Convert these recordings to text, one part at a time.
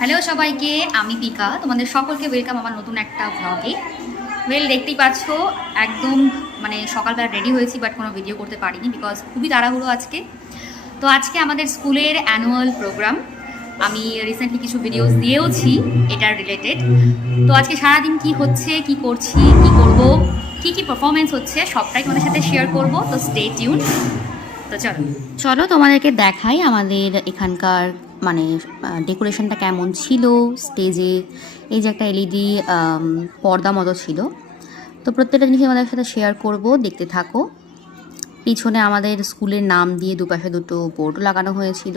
Hello সবাইকে, আমি Pika. তোমাদের সকলকে ওয়েলকাম আমার নতুন একটা ব্লগে। দেখতেই পাচ্ছ একদম সকালবেলা রেডি হয়েছি, বাট কোনো ভিডিও করতে পারিনি বিকজ খুবই তাড়াহুড়ো আজকে। তো আজকে আমাদের স্কুলের অ্যানুয়াল প্রোগ্রাম, আমি রিসেন্টলি কিছু ভিডিওস দিয়েওছি এটার রিলেটেড। তো আজকে সারাদিন কি হচ্ছে, কি করছি, কি করব, কি কি পারফরমেন্স হচ্ছে সবটাই তোমাদের সাথে শেয়ার করব। তো স্টে টিউন। তো চলো চলো তোমাদেরকে দেখাই আমাদের এখানকার ডেকোরেশনটা কেমন ছিল। স্টেজে এই যে একটা এলইডি পর্দা মতো ছিল। তো প্রত্যেকটা জিনিস আমাদের সাথে শেয়ার করব, দেখতে থাকো। পিছনে আমাদের স্কুলের নাম দিয়ে দুপাশে দুটো বোর্ড লাগানো হয়েছিল।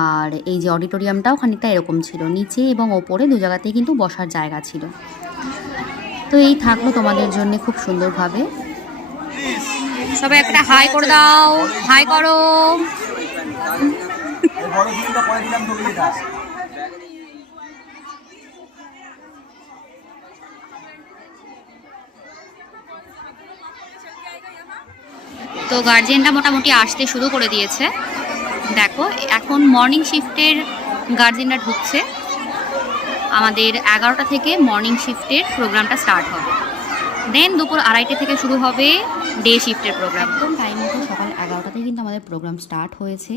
আর এই যে অডিটোরিয়ামটাও খানিকটা এরকম ছিল, নিচে এবং ওপরে দু জায়গাতেই কিন্তু বসার জায়গা ছিল। তো এই থাকলো তোমাদের জন্য খুব সুন্দরভাবে। সবাই একটা হাই করে দাও, হাই করো। তো গার্জিয়ানটা মোটামুটি আসতে শুরু করে দিয়েছে। দেখো এখন মর্নিং শিফটের গার্জিয়ানরা ঢুকছে। আমাদের 11টা থেকে মর্নিং শিফটের প্রোগ্রামটা স্টার্ট হবে, দেন দুপুর 2:30 থেকে শুরু হবে ডে শিফটের প্রোগ্রাম। তো টাইম মতো সকাল 11টাতেই কিন্তু আমাদের প্রোগ্রাম স্টার্ট হয়েছে।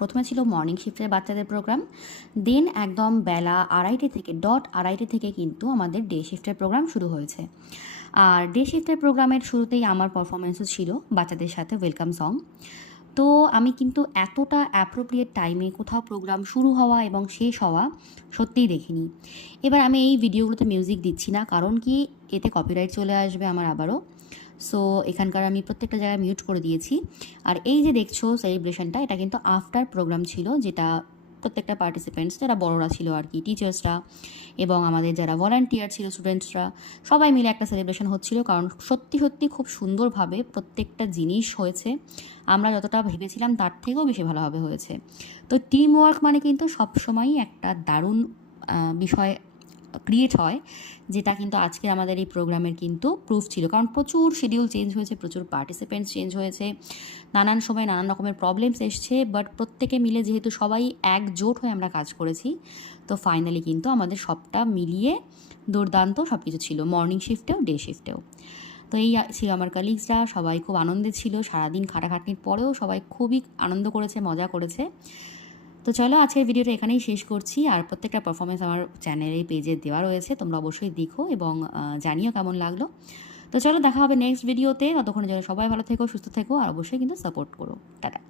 প্রথমে ছিল মর্নিং শিফটের বাচ্চাদের প্রোগ্রাম, দেন একদম বেলা 2:30 থেকে কিন্তু আমাদের ডে শিফটের প্রোগ্রাম শুরু হয়েছে। আর ডে শিফটের প্রোগ্রামের শুরুতেই আমার পারফরমেন্সও ছিল বাচ্চাদের সাথে ওয়েলকাম সং। তো আমি কিন্তু এতটা অ্যাপ্রোপ্রিয়েট টাইমে কোথাও প্রোগ্রাম শুরু হওয়া এবং শেষ হওয়া সত্যিই দেখিনি। এবার আমি এই ভিডিওগুলোতে মিউজিক দিচ্ছি না, কারণ কি এতে কপিরাইট চলে আসবে আমার আবারও। সো এখানকার আমি প্রত্যেকটা জায়গায় মিউট করে দিয়েছি। আর এই যে দেখছো সেলিব্রেশনটা, এটা কিন্তু আফটার প্রোগ্রাম ছিল, যেটা প্রত্যেকটা পার্টিসিপেন্টস যারা বড়রা ছিল আর কি, টিচার্সরা এবং আমাদের যারা ভলান্টিয়ার ছিল, স্টুডেন্টসরা, সবাই মিলে একটা সেলিব্রেশন হচ্ছিল। কারণ সত্যি সত্যি খুব সুন্দরভাবে প্রত্যেকটা জিনিস হয়েছে, আমরা যতটা ভেবেছিলাম তার থেকেও বেশি ভালোভাবে হয়েছে। তো টিম ওয়ার্ক কিন্তু সবসময়ই একটা দারুণ বিষয় ক্রিয়েট হয়, যেটা কিন্তু আজকে আমাদের এই প্রোগ্রামের কিন্তু প্রুফ ছিল। কারণ প্রচুর শিডিউল চেঞ্জ হয়েছে, প্রচুর পার্টিসিপেন্টস চেঞ্জ হয়েছে, নানান সময় নানান রকমের প্রবলেমস এসছে, বাট প্রত্যেকে মিলে যেহেতু সবাই একজোট হয়ে আমরা কাজ করেছি, তো ফাইনালি কিন্তু আমাদের সবটা মিলিয়ে দুর্দান্ত সব কিছু ছিল, মর্নিং শিফটেও ডে শিফটেও। তো এই ছিল আমার কালিগসরা, সবাই খুব আনন্দে ছিল। সারাদিন খাটাখাটনির পরেও সবাই খুবই আনন্দ করেছে, মজা করেছে। তো চলো আজকের ভিডিওটা এখানেই শেষ করছি। আর প্রত্যেকটা পারফরমেন্স আমার চ্যানেলে পেজে দেওয়া রয়েছে, তোমরা অবশ্যই দেখো এবং জানিও কেমন লাগলো। তো চলো দেখা হবে নেক্সট ভিডিওতে। ততক্ষণের জন্য সবাই ভালো থেকো, সুস্থ থেকো, আর অবশ্যই কিন্তু সাপোর্ট করো। টাটা।